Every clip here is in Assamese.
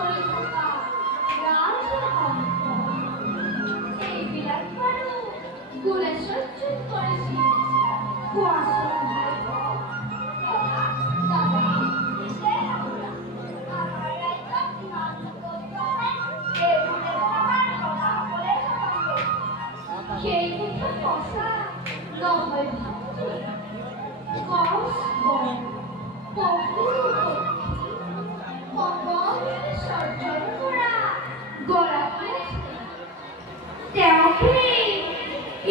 করে থাকা রাজকণ্ঠ এই বিলাত বারু গুণে সহ্য করেছি কুয়াশার ভাই সেই কথা কষা নয় ভাবছি সর্জন করা গড়া তেওঁকে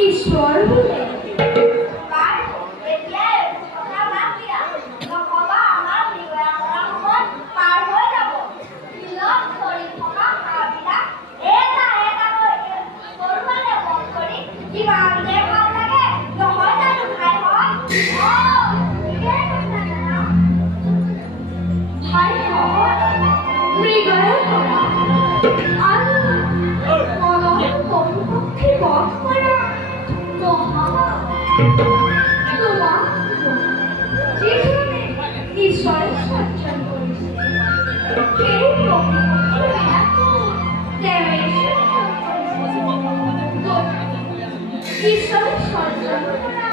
ঈশ্বর বলে ঈশ্বরের সর্জন করেছে ঈশ্বরের সর্জন করা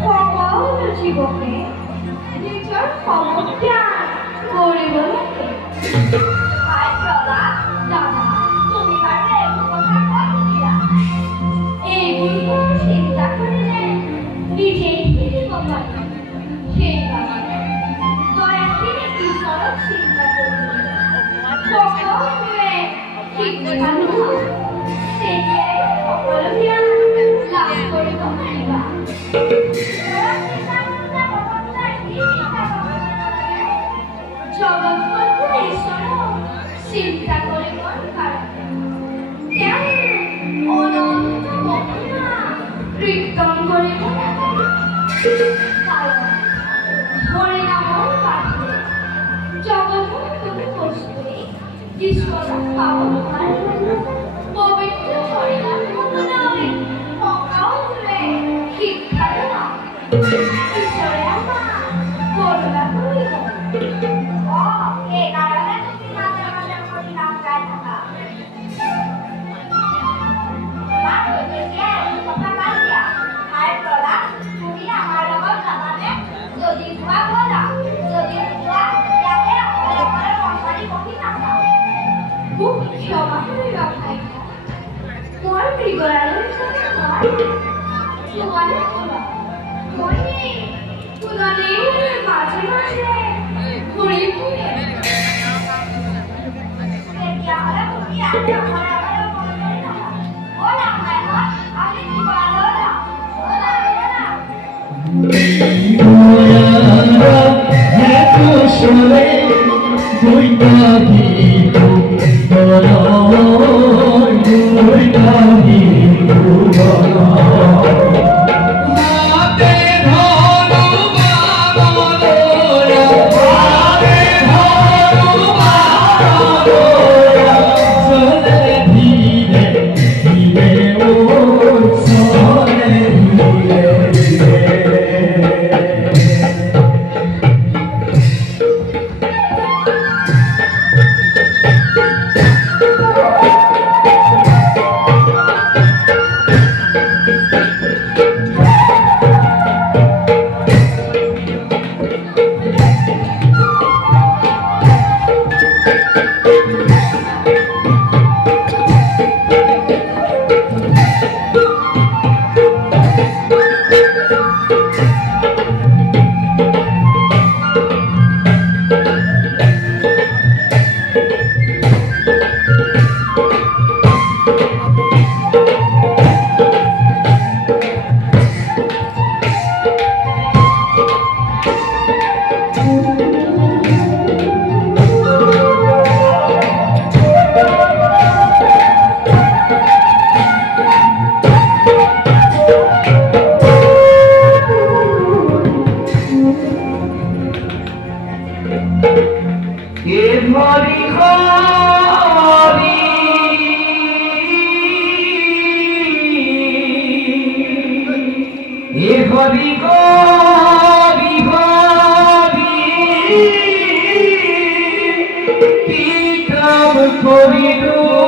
সকল জীবকে নিজের সমজ্ঞান করিব লাগে এইগুলো চিন্তা করিলে নিজেই সেই কারণে দয়াকে ঈশ্বর চিন্তা করিলে সকলে শিক্ষা সেটিয়াই সকল জ্ঞান লাভ করিব পাৰিবা জগৎবন্ধু ঈশ্বৰ চিন্তা কৰিবৰ কাৰণে তেওঁ অনন্ত মহিমা কীৰ্তন কৰিব হৰিনামৰ পাঠে জগতৰ কোনো বস্তুৱেই ঈশ্বৰক পাব নোৱাৰে পবিত্ৰ হৰিনাম গুণলৈ সকলোৱে শিক্ষা লোৱা ঈশ্বৰে আমাক কৰোণা কৰিব সেইকাৰণে তুমি মাজে মাজে হৰিনাম গাই থাকা কৰিনু।